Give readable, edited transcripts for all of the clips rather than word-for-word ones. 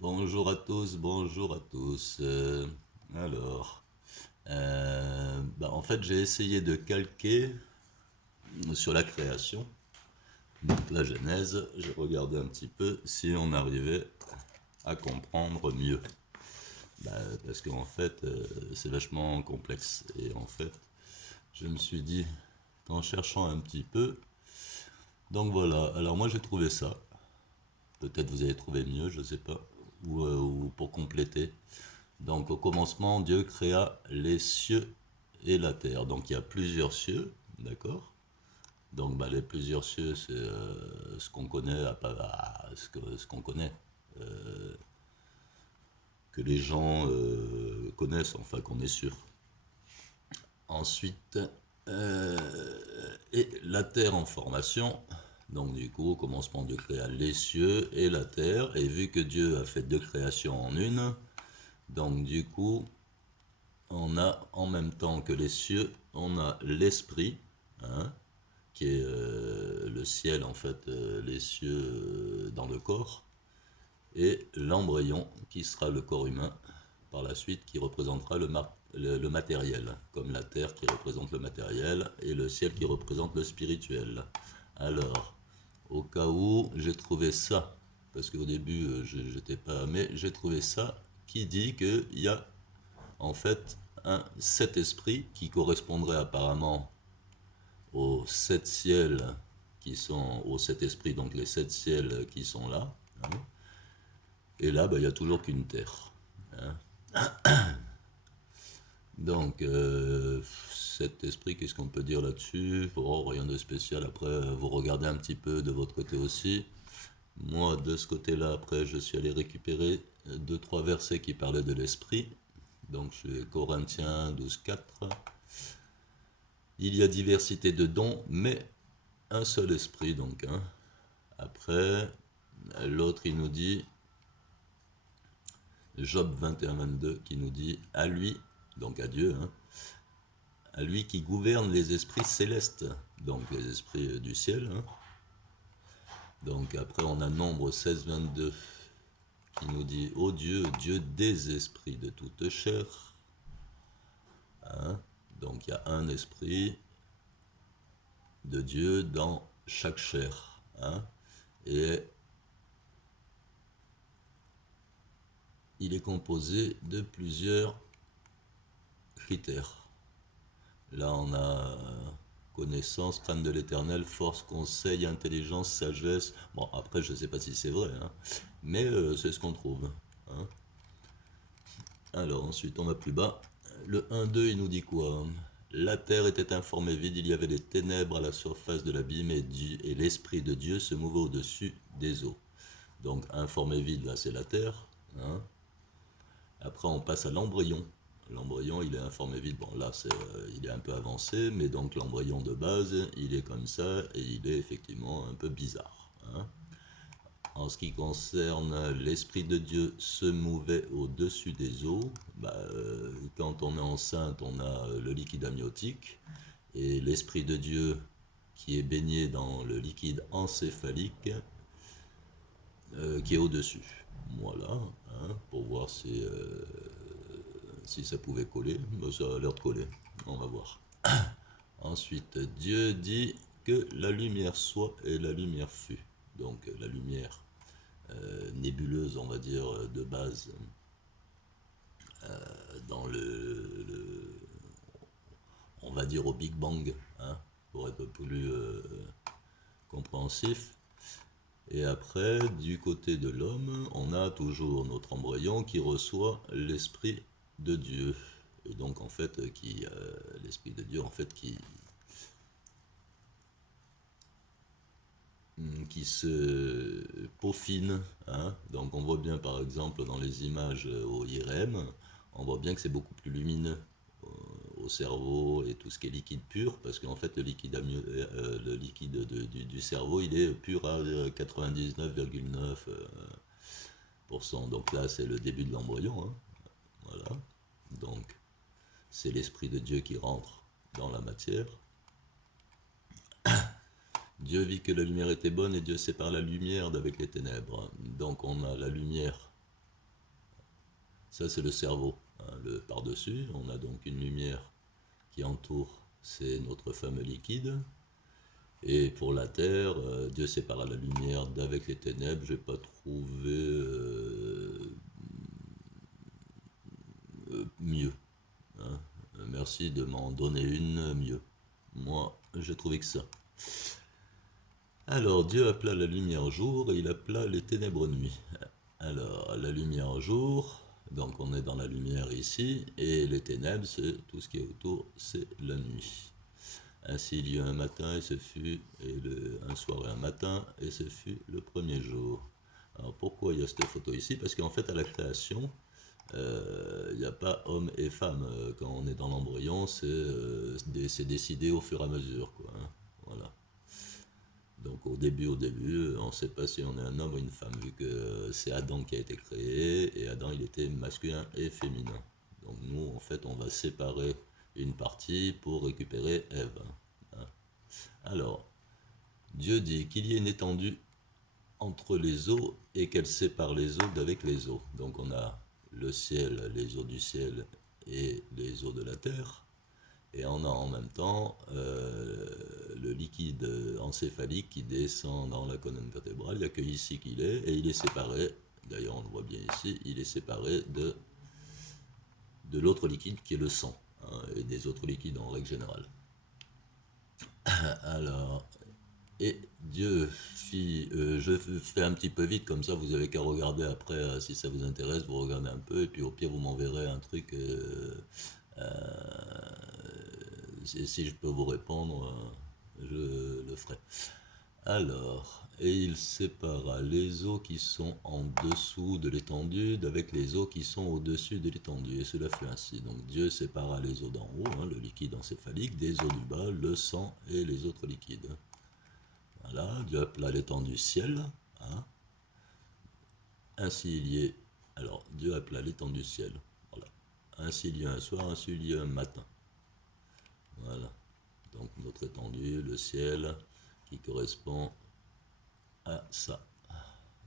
Bonjour à tous, bonjour à tous. Alors, en fait, j'ai essayé de calquer sur la création, donc la Genèse. J'ai regardé un petit peu si on arrivait à comprendre mieux. Parce qu'en fait, c'est vachement complexe. Et en fait, je me suis dit, qu'en cherchant un petit peu, donc voilà. Alors moi, j'ai trouvé ça. Peut-être vous avez trouvé mieux, je sais pas. Ou pour compléter. Donc au commencement, Dieu créa les cieux et la terre. Donc il y a plusieurs cieux, d'accord. Donc les plusieurs cieux, c'est ce qu'on connaît, ce qu'on connaît, euh, que les gens connaissent, enfin qu'on est sûr. Ensuite, euh, et la terre en formation. Donc du coup, au commencement, Dieu créa les cieux et la terre. Et vu que Dieu a fait deux créations en une, donc du coup, on a en même temps que les cieux, on a l'esprit, hein, qui est le ciel en fait, les cieux dans le corps, et l'embryon qui sera le corps humain par la suite, qui représentera le matériel, comme la terre qui représente le matériel et le ciel qui représente le spirituel. Alors, au cas où j'ai trouvé ça, parce qu'au début je n'étais pas, mais j'ai trouvé ça qui dit qu'il y a en fait sept esprits qui correspondraient apparemment aux sept ciels qui sont aux sept esprits, donc les sept ciels qui sont là. Hein. Et là, il n'y a toujours qu'une terre. Hein. Donc, cet esprit, qu'est-ce qu'on peut dire là-dessus? Oh, rien de spécial. Après, vous regardez un petit peu de votre côté aussi. Moi, de ce côté-là, après, je suis allé récupérer deux, trois versets qui parlaient de l'esprit. Donc, chez Corinthiens 12, 4. Il y a diversité de dons, mais un seul esprit, donc. Hein. Après, l'autre, il nous dit, Job 21, 22, qui nous dit, à lui, donc à Dieu, hein, à lui qui gouverne les esprits célestes, donc les esprits du ciel. Hein. Donc après, on a Nombre 16, 22, qui nous dit, ô Dieu, Dieu des esprits de toute chair. Hein. Donc il y a un esprit de Dieu dans chaque chair. Hein. Et il est composé de plusieurs critères. Là, on a connaissance, crainte de l'éternel, force, conseil, intelligence, sagesse. Bon, après, je ne sais pas si c'est vrai, hein, mais c'est ce qu'on trouve. Hein. Alors, ensuite, on va plus bas. Le 1-2, il nous dit quoi? La terre était informée vide, il y avait des ténèbres à la surface de l'abîme, et l'Esprit de Dieu se mouvait au-dessus des eaux. Donc, informé vide, là, c'est la terre. Hein. Après, on passe à l'embryon. L'embryon, il est informé vide. Bon, là, il est un peu avancé, mais donc l'embryon de base, il est comme ça, et il est effectivement un peu bizarre. Hein. En ce qui concerne l'Esprit de Dieu se mouvait au-dessus des eaux, quand on est enceinte, on a le liquide amniotique, et l'Esprit de Dieu qui est baigné dans le liquide encéphalique, qui est au-dessus. Voilà, hein, pour voir si ça pouvait coller. Ça a l'air de coller, on va voir. Ensuite, Dieu dit que la lumière soit et la lumière fut. Donc la lumière nébuleuse, on va dire, de base, dans on va dire au Big Bang, hein, pour être plus compréhensif. Et après, du côté de l'homme, on a toujours notre embryon qui reçoit l'Esprit de Dieu. Et donc, en fait, l'Esprit de Dieu, en fait, qui se peaufine. Hein. Donc, on voit bien, par exemple, dans les images au IRM, on voit bien que c'est beaucoup plus lumineux au cerveau et tout ce qui est liquide pur, parce qu'en fait, le liquide du cerveau, il est pur à 99,9%. Donc là, c'est le début de l'embryon. Hein. Voilà. Donc, c'est l'Esprit de Dieu qui rentre dans la matière. Dieu vit que la lumière était bonne et Dieu sépare la lumière d'avec les ténèbres. Donc, on a la lumière Ça, c'est le cerveau. Hein, le par-dessus, on a donc une lumière qui entoure, c'est notre fameux liquide. Et pour la Terre, Dieu sépara la lumière d'avec les ténèbres. Je n'ai pas trouvé mieux. Hein. Merci de m'en donner une mieux. Moi, j'ai trouvé que ça. Alors, Dieu appela la lumière jour et il appela les ténèbres nuit. Alors, la lumière jour, donc on est dans la lumière ici, et les ténèbres, c'est tout ce qui est autour, c'est la nuit. Ainsi il y eut un matin et ce fut, un soir et un matin, et ce fut le premier jour. Alors pourquoi il y a cette photo ici? Parce qu'en fait à la création, il n'y a pas homme et femme. Quand on est dans l'embryon, c'est décidé au fur et à mesure, quoi. Hein. Voilà. Donc au début, on ne sait pas si on est un homme ou une femme, vu que c'est Adam qui a été créé, et Adam il était masculin et féminin. Donc nous, en fait, on va séparer une partie pour récupérer Ève. Hein. Alors, Dieu dit qu'il y ait une étendue entre les eaux et qu'elle sépare les eaux d'avec les eaux. Donc on a le ciel, les eaux du ciel et les eaux de la terre. Et on a en même temps le liquide encéphalique qui descend dans la colonne vertébrale. Il n'y a que ici qu'il est, et il est séparé, d'ailleurs on le voit bien ici, il est séparé de l'autre liquide qui est le sang, hein, et des autres liquides en règle générale. Alors, et Dieu fit, je fais un petit peu vite, comme ça vous avez qu'à regarder après, si ça vous intéresse, vous regardez un peu, et puis au pire vous m'enverrez un truc, si je peux vous répondre, je le ferai. Alors, et il sépara les eaux qui sont en dessous de l'étendue d'avec les eaux qui sont au-dessus de l'étendue, et cela fut ainsi. Donc Dieu sépara les eaux d'en haut, hein, le liquide encéphalique, des eaux du bas, le sang et les autres liquides. Voilà, Dieu appela l'étendue ciel. Hein. Ainsi il y est. Alors, Dieu appela l'étendue ciel. Voilà. Ainsi il y a un soir, ainsi il y a un matin. Voilà. Donc notre étendue, le ciel, qui correspond à ça.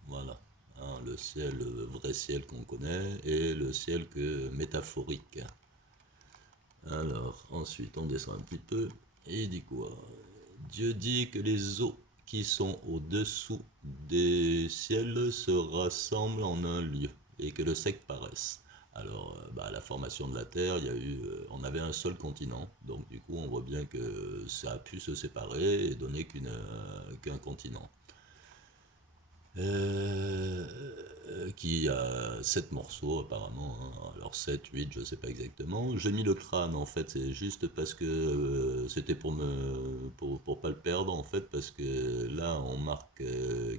Voilà. Hein, le ciel, le vrai ciel qu'on connaît, et le ciel métaphorique. Alors, ensuite, on descend un petit peu, et il dit quoi? Dieu dit que les eaux qui sont au-dessous des ciels se rassemblent en un lieu, et que le sec paraisse. Alors, à la formation de la Terre, on avait un seul continent, donc du coup, on voit bien que ça a pu se séparer et donner qu'un continent. Qui a 7 morceaux apparemment, hein. Alors 7, 8, je ne sais pas exactement. J'ai mis le crâne en fait, c'est juste parce que c'était pour pas le perdre en fait, parce que là on marque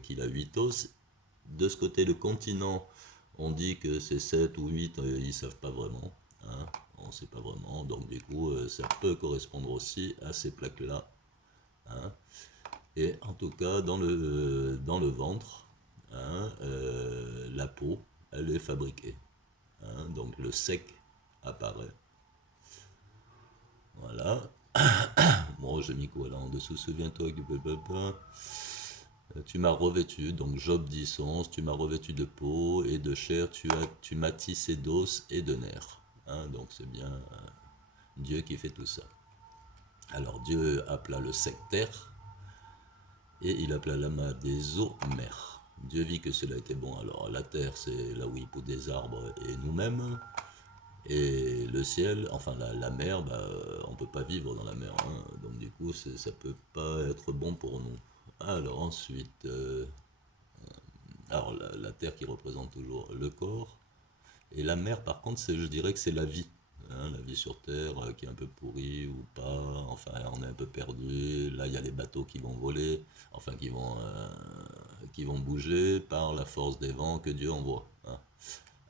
qu'il a 8 os. De ce côté, le continent, on dit que c'est 7 ou 8, ils savent pas vraiment. Hein, on ne sait pas vraiment, donc du coup ça peut correspondre aussi à ces plaques-là. Hein. Et en tout cas, dans le ventre, hein, la peau, elle est fabriquée. Hein, donc le sec apparaît. Voilà. Bon, j'ai mis quoi là en dessous? Souviens-toi que tu m'as revêtu, donc Job 10, 11, tu m'as revêtu de peau et de chair, tu m'as tissé d'os et de nerfs. Hein, donc c'est bien Dieu qui fait tout ça. Alors Dieu appela le sec terre, et il appela l'amas des eaux mer. Dieu vit que cela était bon. Alors la terre, c'est là où il pousse des arbres et nous-mêmes. Et le ciel, enfin la mer, on ne peut pas vivre dans la mer. Hein. Donc du coup, ça ne peut pas être bon pour nous. Alors ensuite, alors la terre qui représente toujours le corps. Et la mer, par contre, je dirais que c'est la vie. Hein, la vie sur Terre qui est un peu pourrie ou pas, enfin on est un peu perdu. Là, il y a les bateaux qui vont voler, enfin qui vont bouger par la force des vents que Dieu envoie. Hein.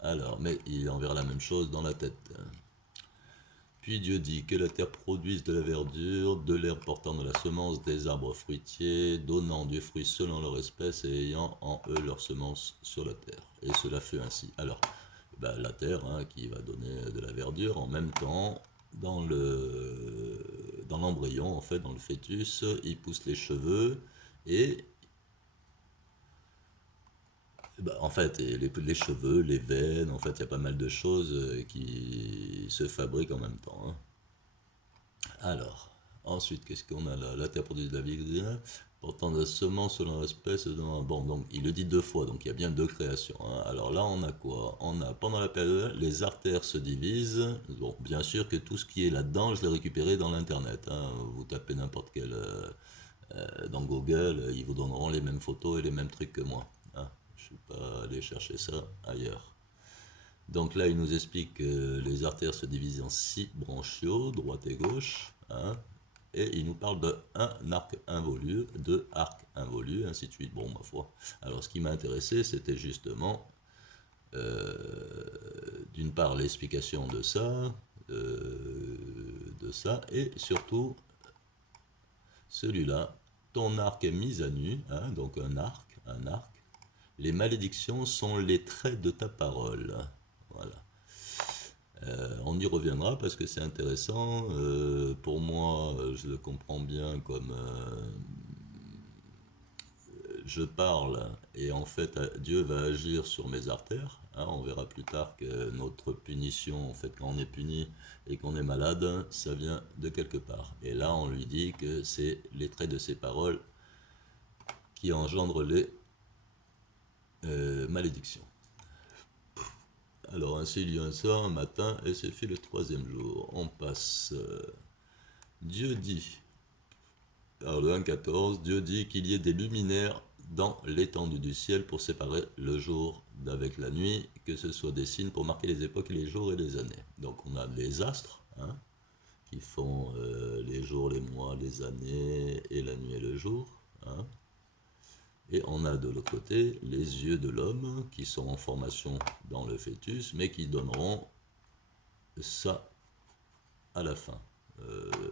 Alors, mais il enverra la même chose dans la tête. Puis Dieu dit que la terre produise de la verdure, de l'herbe portant de la semence, des arbres fruitiers, donnant du fruit selon leur espèce et ayant en eux leur semence sur la terre. Et cela fut ainsi. Alors, la terre, hein, qui va donner de la verdure, en même temps, dans l'embryon, en fait, dans le fœtus, il pousse les cheveux et Bah, en fait, et les cheveux, les veines, en fait, il y a pas mal de choses qui se fabriquent en même temps, hein. Alors, ensuite, qu'est-ce qu'on a là? La terre produit de la vie, portant de la semence selon l'espèce. Bon, donc il le dit deux fois, donc il y a bien deux créations, hein. Alors là, on a quoi? On a, pendant la période, les artères se divisent. Bon, bien sûr que tout ce qui est là-dedans, je l'ai récupéré dans l'internet, hein. Vous tapez n'importe quel dans Google, ils vous donneront les mêmes photos et les mêmes trucs que moi, hein. Je ne suis pas allé chercher ça ailleurs. Donc là, il nous explique que les artères se divisent en 6 branchiaux, droite et gauche, hein, et il nous parle de un arc involu, deux arcs involus, ainsi de suite. Bon, ma foi. Alors, ce qui m'a intéressé, c'était justement, d'une part, l'explication de ça, et surtout, celui-là, ton arc est mis à nu, hein, donc un arc, un arc. Les malédictions sont les traits de ta parole. Voilà. On y reviendra parce que c'est intéressant. Pour moi, je le comprends bien comme je parle et en fait Dieu va agir sur mes artères, hein. On verra plus tard que notre punition, en fait, quand on est puni et qu'on est malade, ça vient de quelque part. Et là, on lui dit que c'est les traits de ses paroles qui engendrent les malédictions. Alors ainsi il y a ça un matin et c'est fait le troisième jour. On passe. Dieu dit, alors le 1,14, Dieu dit qu'il y ait des luminaires dans l'étendue du ciel pour séparer le jour d'avec la nuit, que ce soit des signes pour marquer les époques, les jours et les années. Donc on a les astres, hein, qui font les jours, les mois, les années, et la nuit et le jour, hein. Et on a de l'autre côté les yeux de l'homme qui sont en formation dans le fœtus, mais qui donneront ça à la fin.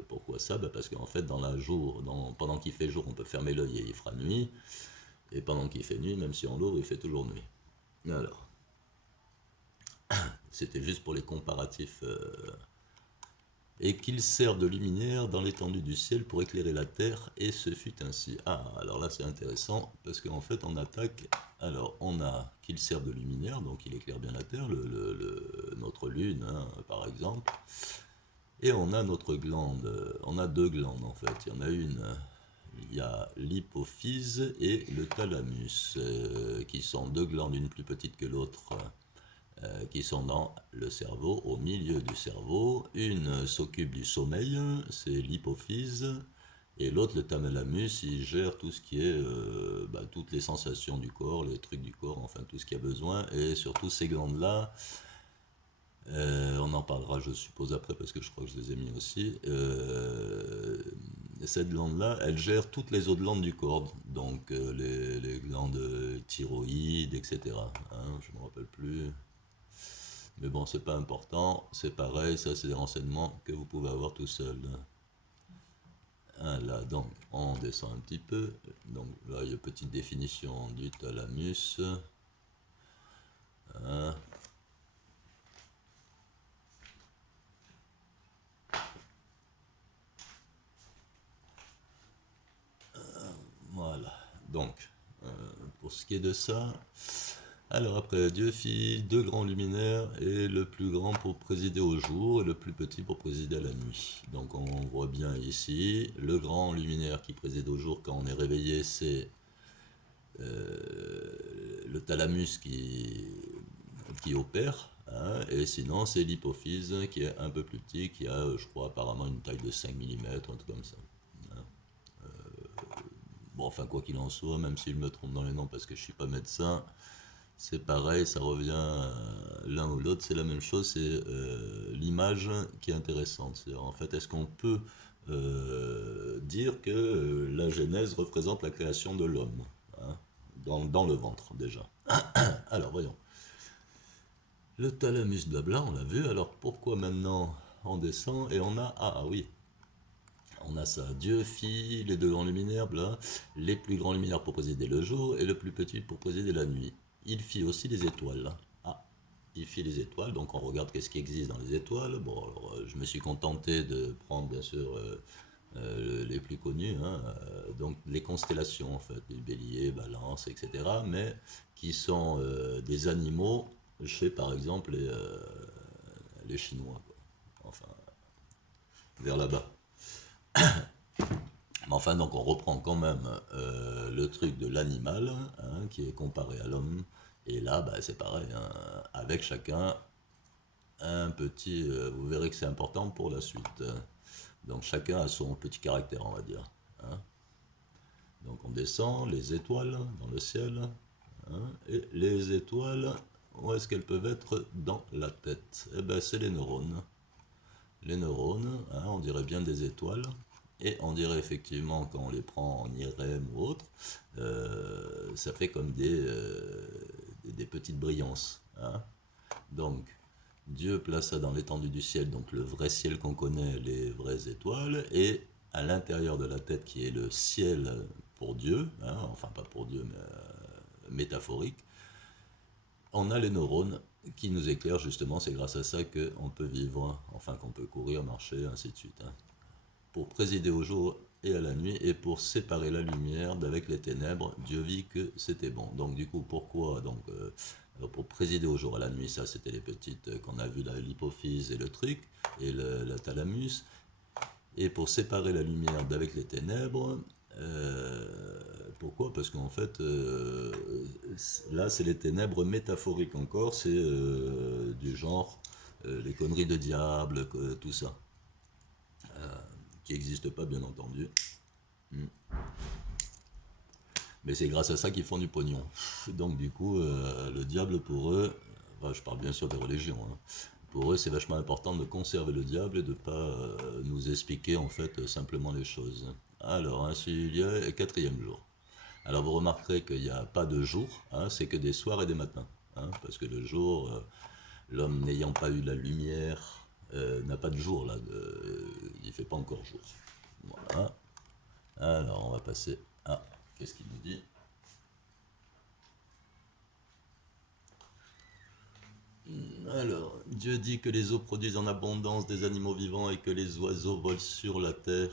Pourquoi ça? Parce qu'en fait, pendant qu'il fait jour, on peut fermer l'œil et il fera nuit. Et pendant qu'il fait nuit, même si on l'ouvre, il fait toujours nuit. Alors, c'était juste pour les comparatifs. Et qu'il sert de luminaire dans l'étendue du ciel pour éclairer la terre, et ce fut ainsi. Ah, alors là c'est intéressant, parce qu'en fait on attaque, alors on a qu'il sert de luminaire, donc il éclaire bien la terre, notre lune, hein, par exemple, et on a notre glande, on a deux glandes en fait, il y en a une, il y a l'hypophyse et le thalamus, qui sont deux glandes, une plus petite que l'autre, qui sont dans le cerveau, au milieu du cerveau. Une s'occupe du sommeil, c'est l'hypophyse, et l'autre, le thalamus, il gère tout ce qui est, toutes les sensations du corps, les trucs du corps, enfin tout ce qu'il y a besoin, et surtout ces glandes-là, on en parlera je suppose après parce que je crois que je les ai mis aussi. Cette glande-là, elle gère toutes les autres glandes du corps, donc les glandes thyroïdes, etc. Hein, je ne me rappelle plus. Mais bon, c'est pas important, c'est pareil, ça c'est des renseignements que vous pouvez avoir tout seul. Là, donc, on descend un petit peu. Donc là, il y a une petite définition du thalamus. Hein. Voilà. Donc, pour ce qui est de ça, alors après, Dieu fit deux grands luminaires, et le plus grand pour présider au jour, et le plus petit pour présider à la nuit. Donc on voit bien ici, le grand luminaire qui préside au jour quand on est réveillé, c'est le thalamus qui opère, hein, et sinon c'est l'hypophyse qui est un peu plus petit, qui a, je crois, apparemment une taille de 5 mm, un truc comme ça. Hein. Bon, enfin, quoi qu'il en soit, même s'il me trompe dans les noms parce que je suis pas médecin, c'est pareil, ça revient l'un ou l'autre, c'est la même chose, c'est l'image qui est intéressante. C'est, en fait, est-ce qu'on peut dire que la Genèse représente la création de l'homme, hein, dans le ventre déjà. Alors, voyons. Le thalamus, blabla, on l'a vu, alors pourquoi maintenant on descend et on a... Ah oui, on a ça, Dieu fit les deux grands luminaires, bla, les plus grands luminaires pour présider le jour et le plus petit pour présider la nuit. Il fit aussi les étoiles. Ah, il fit les étoiles, donc on regarde qu'est-ce qui existe dans les étoiles. Bon, alors je me suis contenté de prendre bien sûr les plus connus, hein, donc les constellations en fait, les béliers, balance, etc., mais qui sont des animaux chez par exemple les Chinois, quoi. Enfin, vers là-bas. Mais enfin, donc on reprend quand même le truc de l'animal, hein, qui est comparé à l'homme, et là, bah, c'est pareil, hein, avec chacun un petit, vous verrez que c'est important pour la suite. Donc chacun a son petit caractère, on va dire, hein. Donc on descend, les étoiles dans le ciel, hein, et les étoiles, où est-ce qu'elles peuvent être dans la tête? Eh ben c'est les neurones. Les neurones, hein, on dirait bien des étoiles, et on dirait effectivement quand on les prend en IRM ou autre, ça fait comme des petites brillances, hein. Donc Dieu plaça dans l'étendue du ciel, donc le vrai ciel qu'on connaît, les vraies étoiles, et à l'intérieur de la tête qui est le ciel pour Dieu, hein, enfin pas pour Dieu, mais métaphorique, on a les neurones qui nous éclairent justement, c'est grâce à ça qu'on peut vivre, enfin qu'on peut courir, marcher, ainsi de suite, hein. Pour présider au jour et à la nuit, et pour séparer la lumière d'avec les ténèbres, Dieu vit que c'était bon. Donc du coup, pourquoi donc pour présider au jour et à la nuit, ça c'était les petites qu'on a vu, l'hypophyse et le truc, et le thalamus, et pour séparer la lumière d'avec les ténèbres, pourquoi? Parce qu'en fait, là c'est les ténèbres métaphoriques encore, c'est du genre les conneries de diable, tout ça, qui n'existe pas bien entendu. Mm. Mais c'est grâce à ça qu'ils font du pognon. Donc du coup, le diable pour eux, enfin, je parle bien sûr des religions, hein, pour eux c'est vachement important de conserver le diable et de ne pas nous expliquer en fait simplement les choses. Alors, ainsi il y a quatrième jour. Alors vous remarquerez qu'il n'y a pas de jour, hein, c'est que des soirs et des matins, hein, parce que le jour, l'homme n'ayant pas eu la lumière, n'a pas de jour là, il ne fait pas encore jour. Voilà. Alors on va passer à... Qu'est-ce qu'il nous dit? Alors, Dieu dit que les eaux produisent en abondance des animaux vivants et que les oiseaux volent sur la terre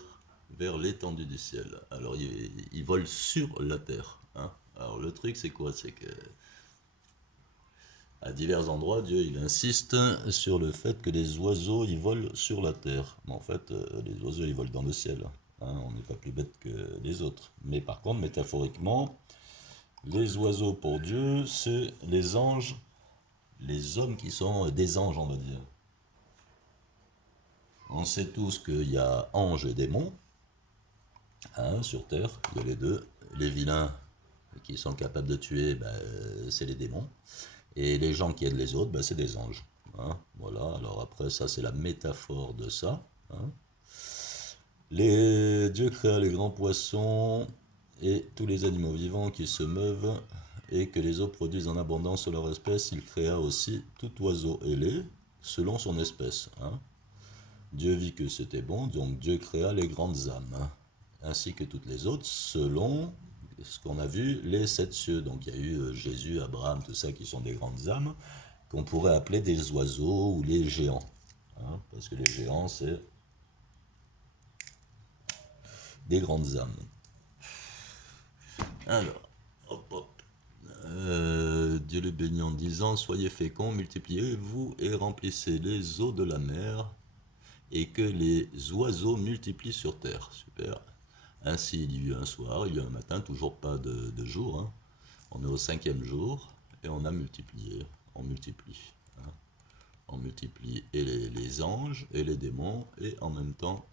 vers l'étendue du ciel. Alors, ils volent sur la terre, hein. Alors, le truc, c'est quoi? C'est que à divers endroits, Dieu il insiste sur le fait que les oiseaux ils volent sur la terre. Mais en fait, les oiseaux ils volent dans le ciel, hein. On n'est pas plus bête que les autres. Mais par contre, métaphoriquement, les oiseaux pour Dieu, c'est les anges, les hommes qui sont des anges, on va dire. On sait tous qu'il y a anges et démons, hein, sur Terre, il y a les deux. Les vilains qui sont capables de tuer, ben, c'est les démons. Et les gens qui aident les autres, ben, c'est des anges, hein. Voilà, alors après, ça c'est la métaphore de ça, hein. Dieu créa les grands poissons et tous les animaux vivants qui se meuvent et que les eaux produisent en abondance sur leur espèce. Il créa aussi tout oiseau ailé selon son espèce, hein. Dieu vit que c'était bon, donc Dieu créa les grandes âmes, hein, ainsi que toutes les autres, selon ce qu'on a vu, les sept cieux. Donc il y a eu Jésus, Abraham, tout ça qui sont des grandes âmes, qu'on pourrait appeler des oiseaux ou les géants, hein, parce que les géants, c'est des grandes âmes. Alors, hop, hop. Dieu le bénit en disant, soyez féconds, multipliez-vous et remplissez les eaux de la mer, et que les oiseaux multiplient sur terre. Super. Ainsi, il y eut un soir, il y a eu un matin, toujours pas de jour, hein. On est au cinquième jour et on a multiplié. On multiplie, hein. On multiplie et les anges et les démons et en même temps,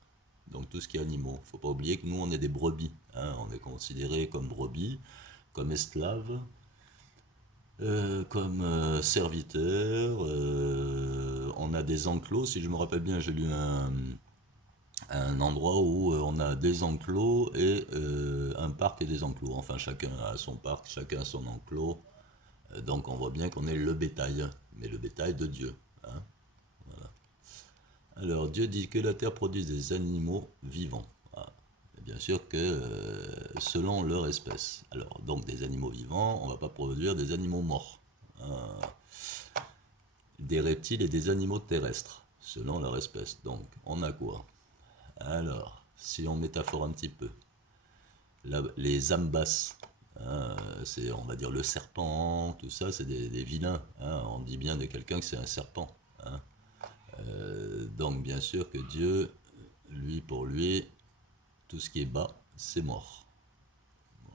donc tout ce qui est animaux. Faut pas oublier que nous, on est des brebis, hein. On est considérés comme brebis, comme esclaves, comme serviteurs. On a des enclos, si je me rappelle bien, j'ai lu un endroit où on a des enclos et un parc et des enclos. Enfin, chacun a son parc, chacun a son enclos. Donc, on voit bien qu'on est le bétail, mais le bétail de Dieu, hein. Voilà. Alors, Dieu dit que la terre produise des animaux vivants. Ah. Et bien sûr que selon leur espèce. Alors, donc, des animaux vivants, on ne va pas produire des animaux morts, hein. Des reptiles et des animaux terrestres, selon leur espèce. Donc, on a quoi? Alors, si on métaphore un petit peu. Les ambas, hein, c'est, on va dire, le serpent, tout ça, c'est des vilains. Hein. On dit bien de quelqu'un que c'est un serpent. Hein. Donc, bien sûr que Dieu, lui, pour lui, tout ce qui est bas, c'est mort.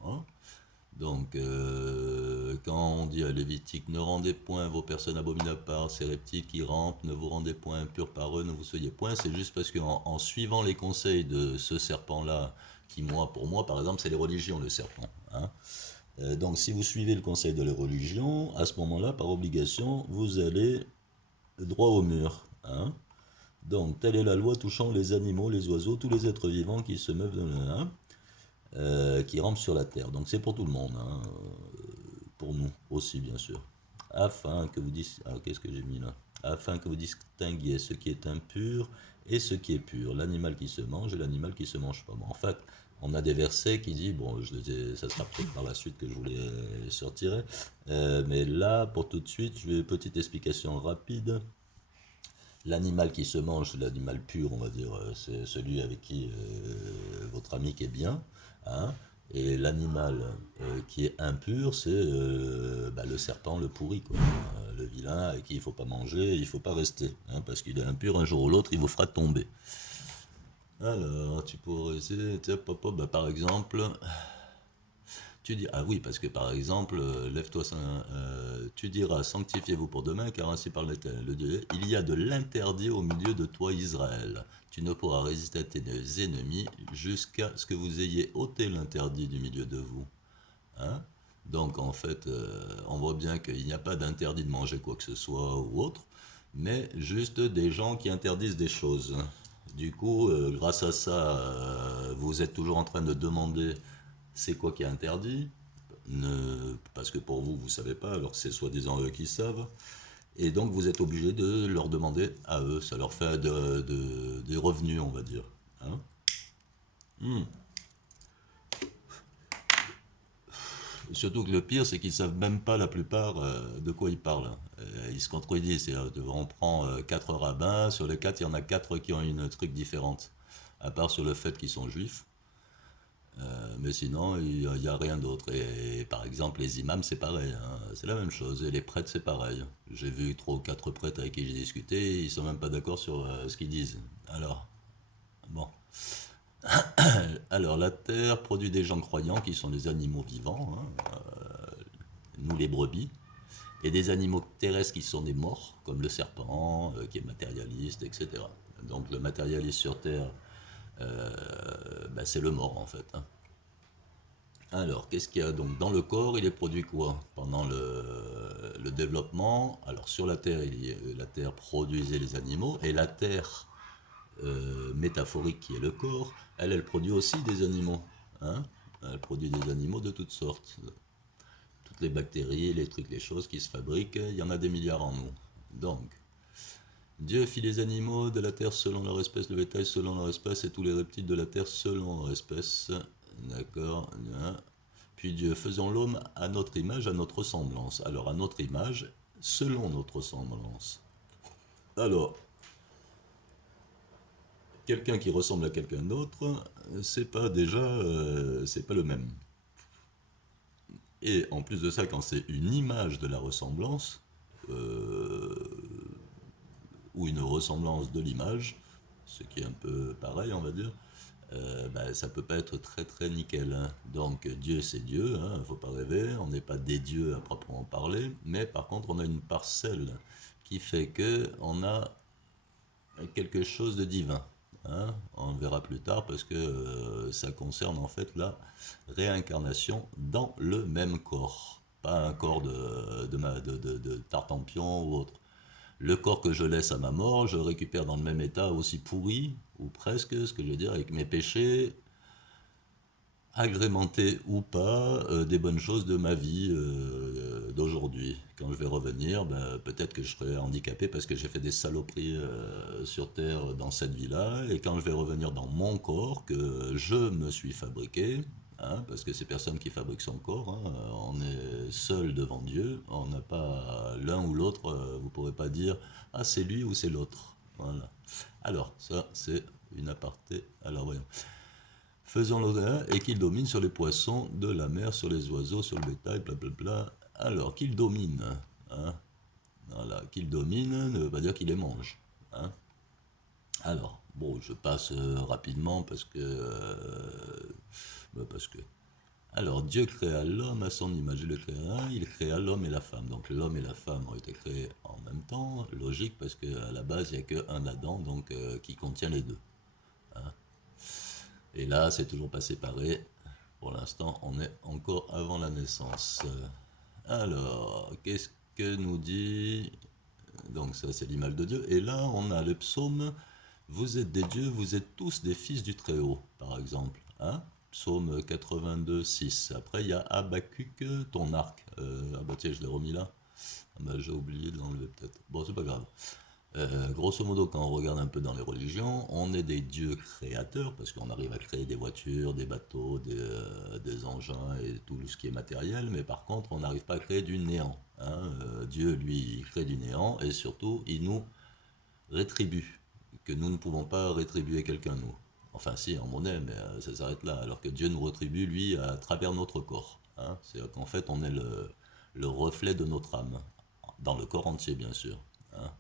Hein. Donc, quand on dit à Lévitique, ne rendez point vos personnes abominables par ces reptiles qui rampent, ne vous rendez point impurs par eux, ne vous soyez point, c'est juste parce qu'en suivant les conseils de ce serpent-là, qui, moi, pour moi, par exemple, c'est les religions, le serpent. Hein. Donc, si vous suivez le conseil de la religion, à ce moment-là, par obligation, vous allez droit au mur. Hein. Donc, telle est la loi touchant les animaux, les oiseaux, tous les êtres vivants qui se meuvent dans qui rampent sur la terre. Donc, c'est pour tout le monde, hein, pour nous aussi, bien sûr. Afin que vous qu'est-ce que j'ai mis là? Afin que vous distinguiez ce qui est impur et ce qui est pur, l'animal qui se mange et l'animal qui se mange pas. Bon, en fait, on a des versets qui disent, bon, ça sera peut-être par la suite que je vous les sortirai, mais là, pour tout de suite, je vais une petite explication rapide. L'animal qui se mange, l'animal pur, on va dire, c'est celui avec qui votre ami qui est bien. Hein, et l'animal qui est impur, c'est le serpent, le pourri, quoi. Le vilain avec qui il ne faut pas manger, il ne faut pas rester. Hein, parce qu'il est impur, un jour ou l'autre, il vous fera tomber. Alors, tu pourrais essayer, par exemple, tu dis, ah oui, parce que par exemple, lève-toi, tu diras, sanctifiez-vous pour demain, car ainsi parle l'Éternel, le Dieu, il y a de l'interdit au milieu de toi, Israël. Tu ne pourras résister à tes ennemis jusqu'à ce que vous ayez ôté l'interdit du milieu de vous. Hein. Donc en fait, on voit bien qu'il n'y a pas d'interdit de manger quoi que ce soit ou autre, mais juste des gens qui interdisent des choses. Du coup, grâce à ça, vous êtes toujours en train de demander c'est quoi qui est interdit, parce que pour vous, vous ne savez pas, alors que c'est soi-disant eux qui savent. Et donc vous êtes obligé de leur demander à eux, ça leur fait des revenus, on va dire. Hein. Surtout que le pire, c'est qu'ils savent même pas la plupart de quoi ils parlent. Ils se contredisent. On prend 4 rabbins, sur les 4, il y en a 4 qui ont une truc différente. À part sur le fait qu'ils sont juifs. Mais sinon, il n'y a rien d'autre. Et, par exemple, les imams, c'est pareil. Hein. C'est la même chose. Et les prêtres, c'est pareil. J'ai vu 3 ou 4 prêtres avec qui j'ai discuté, ils sont même pas d'accord sur ce qu'ils disent. Alors, bon. Alors, la terre produit des gens croyants qui sont des animaux vivants, hein, nous les brebis, et des animaux terrestres qui sont des morts, comme le serpent, qui est matérialiste, etc. Donc, le matérialiste sur terre, c'est le mort en fait. Hein. Alors, qu'est-ce qu'il y a donc dans le corps? Il est produit quoi pendant le développement? Alors, sur la Terre, la Terre produisait les animaux, et la Terre métaphorique qui est le corps, elle produit aussi des animaux. Hein. Elle produit des animaux de toutes sortes. Toutes les bactéries, les trucs, les choses qui se fabriquent, il y en a des milliards en nous. Donc, Dieu fit les animaux de la terre selon leur espèce, le bétail selon leur espèce, et tous les reptiles de la terre selon leur espèce. D'accord. Puis Dieu, faisons l'homme à notre image, à notre ressemblance. Alors, à notre image, selon notre ressemblance. Alors, quelqu'un qui ressemble à quelqu'un d'autre, c'est pas c'est pas le même. Et en plus de ça, quand c'est une image de la ressemblance, ou une ressemblance de l'image, ce qui est un peu pareil, on va dire, ça peut pas être très très nickel. Hein. Donc Dieu c'est Dieu, hein, faut pas rêver, on n'est pas des dieux à proprement parler, mais par contre on a une parcelle qui fait que on a quelque chose de divin. Hein. On le verra plus tard parce que ça concerne en fait la réincarnation dans le même corps, pas un corps de Tartampion ou autre. Le corps que je laisse à ma mort, je le récupère dans le même état aussi pourri, ou presque, ce que je veux dire, avec mes péchés, agrémentés ou pas des bonnes choses de ma vie d'aujourd'hui. Quand je vais revenir, peut-être que je serai handicapé parce que j'ai fait des saloperies sur Terre dans cette vie-là, et quand je vais revenir dans mon corps que je me suis fabriqué, hein, parce que c'est personne qui fabrique son corps, hein, on est seul devant Dieu, on n'a pas l'un ou l'autre, vous ne pourrez pas dire « Ah, c'est lui ou c'est l'autre ». Voilà. Alors, ça, c'est une aparté. Alors voyons. Faisons-le, et qu'il domine sur les poissons de la mer, sur les oiseaux, sur le bétail, blablabla. Alors, qu'il domine, hein, voilà, qu'il domine ne veut pas dire qu'il les mange. Hein. Alors, bon, je passe rapidement parce que. Alors, Dieu créa l'homme à son image, il créa l'homme et la femme. Donc, l'homme et la femme ont été créés en même temps, logique, parce qu'à la base, il n'y a qu'un Adam, donc qui contient les deux. Hein. Et là, c'est toujours pas séparé. Pour l'instant, on est encore avant la naissance. Alors, qu'est-ce que nous dit... Donc ça, c'est l'image de Dieu. Et là, on a le psaume, vous êtes des dieux, vous êtes tous des fils du Très-Haut, par exemple. Hein, psaume 82, 6. Après, il y a Habakkuk, ton arc. Ah bah tiens, je l'ai remis là. Ah bah, j'ai oublié de l'enlever peut-être. Bon, c'est pas grave. Grosso modo, quand on regarde un peu dans les religions, on est des dieux créateurs, parce qu'on arrive à créer des voitures, des bateaux, des engins et tout ce qui est matériel, mais par contre, on n'arrive pas à créer du néant. Hein. Dieu, lui, il crée du néant, et surtout, il nous rétribue, que nous ne pouvons pas rétribuer quelqu'un, nous. Enfin, si, en monnaie, mais ça s'arrête là, alors que Dieu nous rétribue, lui, à travers notre corps. Hein. C'est-à-dire qu'en fait, on est le reflet de notre âme, dans le corps entier, bien sûr. Hein.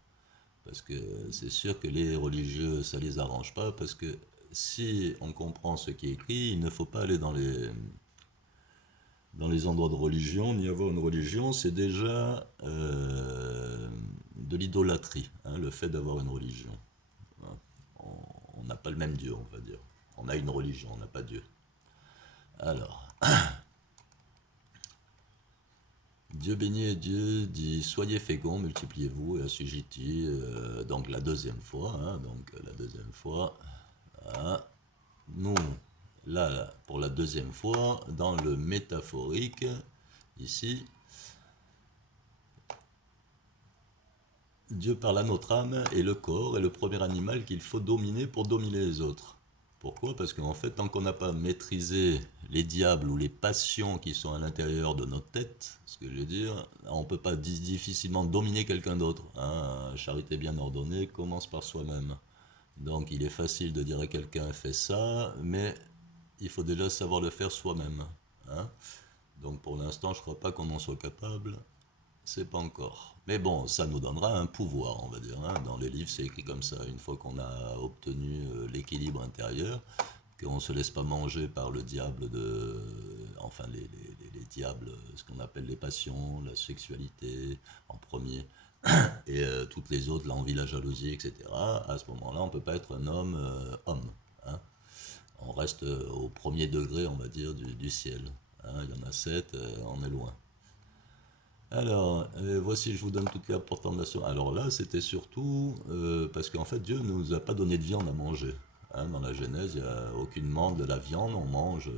Parce que c'est sûr que les religieux, ça les arrange pas, parce que si on comprend ce qui est écrit, il ne faut pas aller dans les endroits de religion, ni avoir une religion, c'est déjà de l'idolâtrie, hein, le fait d'avoir une religion. Hein. On n'a pas le même Dieu, on va dire. On a une religion, on n'a pas Dieu. Alors, Dieu béni et Dieu dit soyez féconds, multipliez-vous et assujettis. Donc la deuxième fois, hein, hein, nous, là, pour la deuxième fois, dans le métaphorique, ici, Dieu parle à notre âme et le corps est le premier animal qu'il faut dominer pour dominer les autres. Pourquoi? Parce qu'en fait, tant qu'on n'a pas maîtrisé les diables ou les passions qui sont à l'intérieur de notre tête, ce que je veux dire, on ne peut pas difficilement dominer quelqu'un d'autre. Hein. Charité bien ordonnée commence par soi-même. Donc il est facile de dire à quelqu'un fais ça, mais il faut déjà savoir le faire soi-même. Hein. Donc pour l'instant, je ne crois pas qu'on en soit capable. C'est pas encore. Mais bon, ça nous donnera un pouvoir, on va dire. Hein. Dans les livres, c'est écrit comme ça. Une fois qu'on a obtenu l'équilibre intérieur, qu'on ne se laisse pas manger par le diable enfin, les diables, ce qu'on appelle les passions, la sexualité en premier, et toutes les autres, l'envie, la jalousie, etc. À ce moment-là, on ne peut pas être un homme. Hein. On reste au premier degré, on va dire, du ciel. Hein. Il y en a 7, on est loin. Alors, voici, je vous donne toutes les recommandations. Alors là, c'était surtout parce qu'en fait, Dieu ne nous a pas donné de viande à manger. Hein, dans la Genèse, il n'y a aucunement de la viande, on mange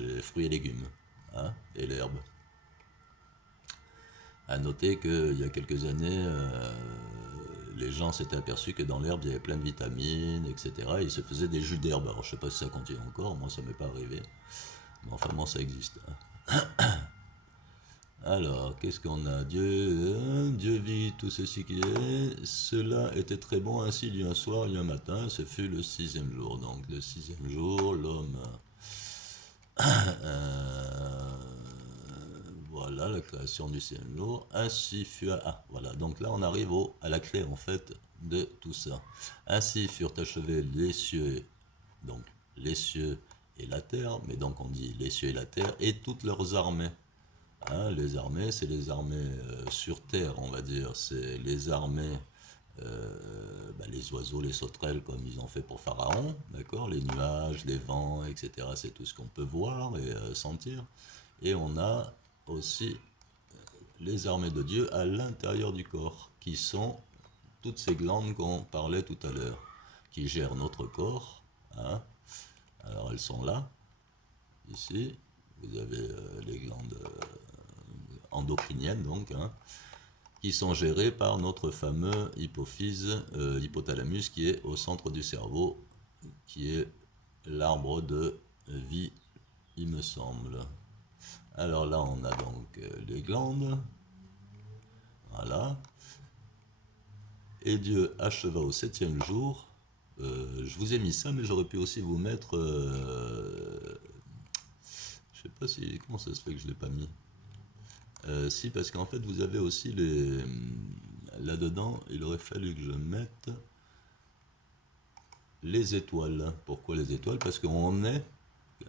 les fruits et légumes, hein, et l'herbe. À noter qu'il y a quelques années, les gens s'étaient aperçus que dans l'herbe, il y avait plein de vitamines, etc. Et ils se faisaient des jus d'herbe. Alors, je ne sais pas si ça continue encore, moi, ça ne m'est pas arrivé. Mais enfin, bon, ça existe. Alors, qu'est-ce qu'on a? Dieu vit tout ceci qui est. Cela était très bon, ainsi il y a un soir, il y a un matin, ce fut le 6e jour. Donc, le 6e jour, l'homme. Voilà, la création du 6e jour. Ainsi fut. Ah, voilà. Donc là, on arrive à la clé, en fait, de tout ça. Ainsi furent achevés les cieux, donc les cieux et la terre, mais donc on dit les cieux et la terre, et toutes leurs armées. Hein, les armées, c'est les armées sur terre, on va dire. C'est les armées, les oiseaux, les sauterelles, comme ils ont fait pour Pharaon, d'accord. Les nuages, les vents, etc. C'est tout ce qu'on peut voir et sentir. Et on a aussi les armées de Dieu à l'intérieur du corps, qui sont toutes ces glandes qu'on parlait tout à l'heure, qui gèrent notre corps. Hein. Alors elles sont là, ici. Vous avez les glandes endocriniennes, donc, hein, qui sont gérées par notre fameux hypophyse, hypothalamus, qui est au centre du cerveau, qui est l'arbre de vie, il me semble. Alors là, on a donc les glandes, voilà, Et Dieu acheva au septième jour. Je vous ai mis ça, mais j'aurais pu aussi vous mettre. Je sais pas si. Comment ça se fait que je l'ai pas mis? Si, parce qu'en fait, vous avez aussi les. Là-dedans, il aurait fallu que je mette les étoiles. Pourquoi les étoiles? Parce qu'on est.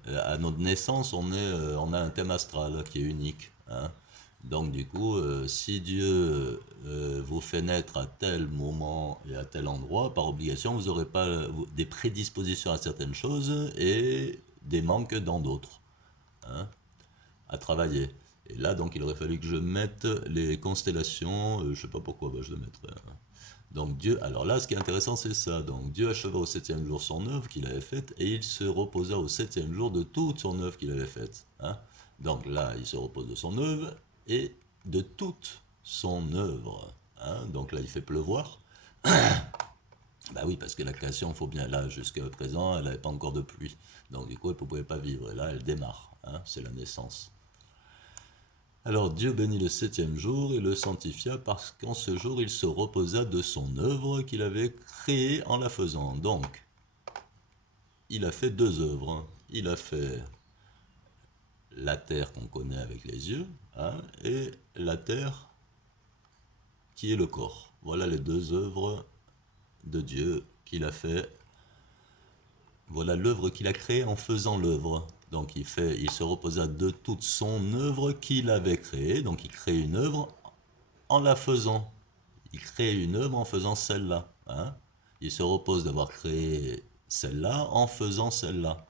À notre naissance, on a un thème astral qui est unique. Hein. Donc, du coup, si Dieu vous fait naître à tel moment et à tel endroit, par obligation, vous n'aurez pas des prédispositions à certaines choses et des manques dans d'autres. Hein, à travailler. Et là, donc, il aurait fallu que je mette les constellations. Je ne sais pas pourquoi, bah, je le mettrai. Hein. Donc Dieu, alors là, ce qui est intéressant, c'est ça. Donc Dieu acheva au septième jour son œuvre qu'il avait faite, et il se reposa au septième jour de toute son œuvre qu'il avait faite. Hein. Donc là, il se repose de son œuvre et de toute son œuvre. Hein. Donc là, il fait pleuvoir. Bah oui, parce que la création, il faut bien, là, jusqu'à présent, elle n'avait pas encore de pluie. Donc du coup, elle ne pouvait pas vivre. Et là, elle démarre. Hein. C'est la naissance. Alors Dieu bénit le septième jour et le sanctifia parce qu'en ce jour il se reposa de son œuvre qu'il avait créée en la faisant. Donc, il a fait deux œuvres. Il a fait la terre qu'on connaît avec les yeux, hein, et la terre qui est le corps. Voilà les deux œuvres de Dieu qu'il a fait. Voilà l'œuvre qu'il a créée en faisant l'œuvre. Donc il se reposa de toute son œuvre qu'il avait créée. Donc il crée une œuvre en la faisant. Il crée une œuvre en faisant celle-là. Hein. Il se repose d'avoir créé celle-là en faisant celle-là.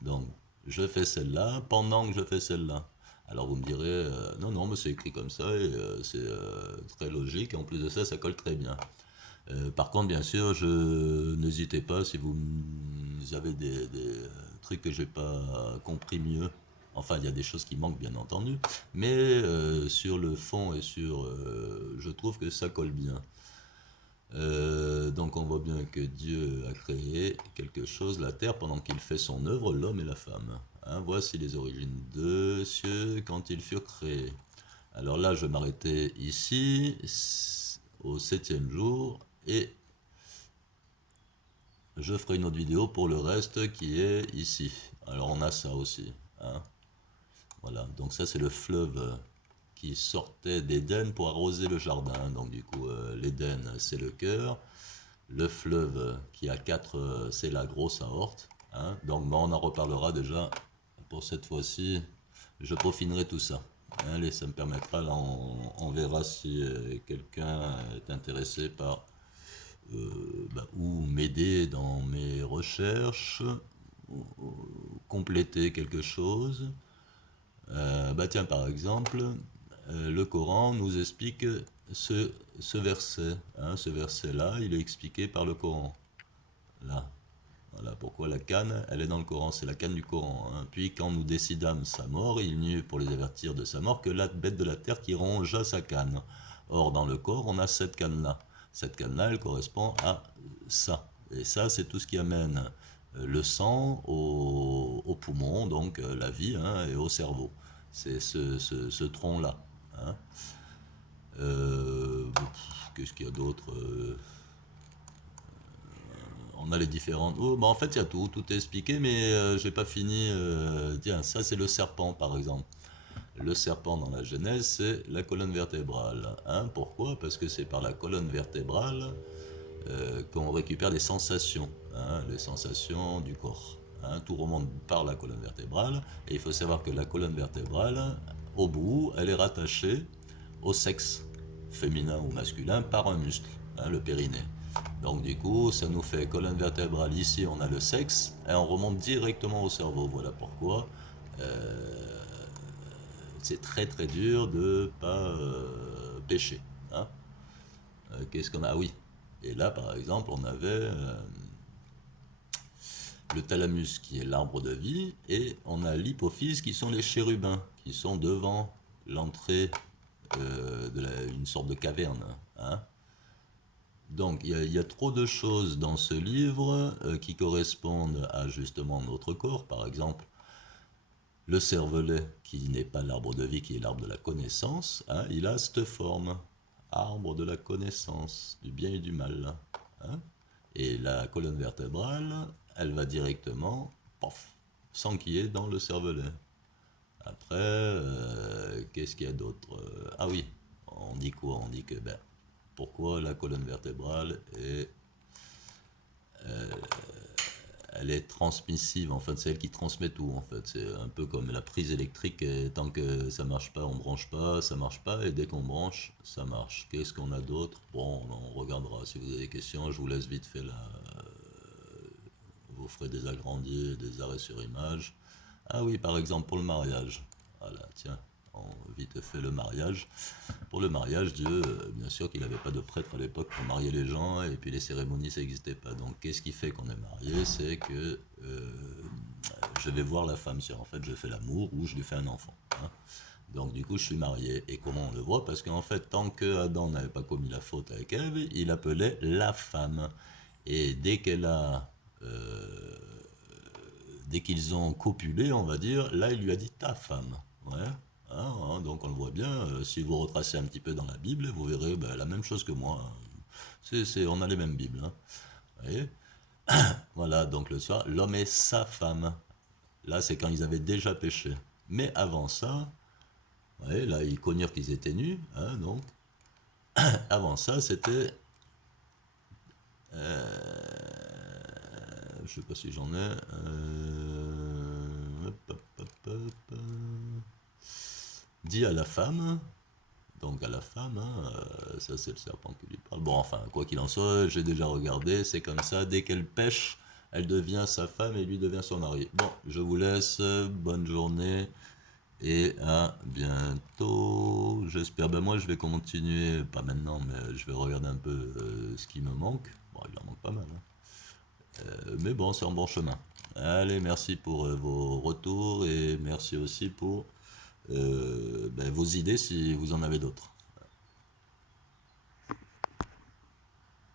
Donc, je fais celle-là pendant que je fais celle-là. Alors vous me direz, non, non, mais c'est écrit comme ça et c'est très logique. Et en plus de ça, ça colle très bien. Par contre, bien sûr, n'hésitez pas si vous avez des trucs que j'ai pas compris mieux. Enfin, il y a des choses qui manquent, bien entendu, mais sur le fond et sur, je trouve que ça colle bien. Donc, on voit bien que Dieu a créé quelque chose, la terre, pendant qu'il fait son œuvre, l'homme et la femme. Hein, voici les origines de cieux quand ils furent créés. Alors là, je vais m'arrêter ici, au septième jour, et je ferai une autre vidéo pour le reste qui est ici. Alors on a ça aussi. Hein. Voilà, donc ça c'est le fleuve qui sortait d'Éden pour arroser le jardin. Donc du coup, l'Éden c'est le cœur. Le fleuve qui a quatre, c'est la grosse aorte. Hein. Donc on en reparlera déjà pour cette fois-ci. Je peaufinerai tout ça. Allez, ça me permettra, là on verra si quelqu'un est intéressé par ou m'aider dans mes recherches, compléter quelque chose. Tiens, par exemple, le Coran nous explique ce verset. Hein, ce verset-là, il est expliqué par le Coran. Là. Voilà pourquoi la canne, elle est dans le Coran, c'est la canne du Coran. Hein. Puis quand nous décidâmes sa mort, il n'y eut pour les avertir de sa mort que la bête de la terre qui rongea sa canne. Or, dans le corps, on a cette canne-là. Cette canne-là, elle correspond à ça. Et ça, c'est tout ce qui amène le sang au poumon, donc la vie, hein, et au cerveau. C'est ce tronc-là. Hein. Qu'est-ce qu'il y a d'autre on a les différentes. Oh, en fait, il y a tout est expliqué, mais j'ai pas fini. Tiens, ça c'est le serpent par exemple. Le serpent dans la Genèse, c'est la colonne vertébrale. Hein. Pourquoi? Parce que c'est par la colonne vertébrale qu'on récupère les sensations, hein, les sensations du corps. Hein. Tout remonte par la colonne vertébrale, et il faut savoir que la colonne vertébrale, au bout, elle est rattachée au sexe, féminin ou masculin, par un muscle, hein, le périnée. Donc du coup, ça nous fait colonne vertébrale, ici on a le sexe, et on remonte directement au cerveau. Voilà pourquoi c'est très très dur de pas pécher. Hein. Qu'est-ce qu'on a? Ah oui, et là par exemple on avait le thalamus qui est l'arbre de vie, et on a l'hypophyse qui sont les chérubins, qui sont devant l'entrée une sorte de caverne. Hein. Donc il y a trop de choses dans ce livre qui correspondent à justement notre corps. Par exemple, le cervelet, qui n'est pas l'arbre de vie, qui est l'arbre de la connaissance, hein, il a cette forme. arbre de la connaissance, du bien et du mal. Hein. Et la colonne vertébrale, elle va directement, pof, s'enquiller dans le cervelet. Après, qu'est-ce qu'il y a d'autre? Ah oui, on dit quoi? On dit que, ben, pourquoi la colonne vertébrale est elle est transmissive, en fait, c'est elle qui transmet tout, en fait. C'est un peu comme la prise électrique, et tant que ça marche pas, on branche pas, ça marche pas, et dès qu'on branche, ça marche. Qu'est-ce qu'on a d'autre? Bon, on regardera. Si vous avez des questions, je vous laisse vite fait là. Vous ferez des agrandis, des arrêts sur image. Ah oui, par exemple, pour le mariage. Voilà, tiens, on vite fait le mariage. Pour le mariage, Dieu, bien sûr qu'il n'avait pas de prêtre à l'époque pour marier les gens, et puis les cérémonies, ça n'existait pas. Donc, qu'est-ce qui fait qu'on est marié? C'est que je vais voir la femme, si en fait je fais l'amour ou je lui fais un enfant. Hein. Donc, du coup, je suis marié. Et comment on le voit? Parce qu'en fait, tant que Adam n'avait pas commis la faute avec Ève, il appelait la femme. Et dès qu'elle a dès qu'ils ont copulé, on va dire, là, il lui a dit ta femme. Ouais. Donc on le voit bien, si vous retracez un petit peu dans la Bible, vous verrez ben, la même chose que moi. On a les mêmes Bibles. Hein. Vous voyez. Voilà, donc le soir, l'homme est sa femme. Là, c'est quand ils avaient déjà péché. Mais avant ça, vous voyez, là, ils connurent qu'ils étaient nus. Hein, donc, avant ça, c'était... je sais pas si j'en ai. Dit à la femme, donc à la femme, hein, ça c'est le serpent qui lui parle. Bon, enfin, quoi qu'il en soit, j'ai déjà regardé, c'est comme ça, dès qu'elle pêche, elle devient sa femme et lui devient son mari. Bon, je vous laisse, bonne journée et à bientôt. J'espère, ben moi je vais continuer, pas maintenant, mais je vais regarder un peu ce qui me manque. Bon, il en manque pas mal, hein. Mais bon, c'est en bon chemin. Allez, merci pour vos retours et merci aussi pour ben, vos idées si vous en avez d'autres.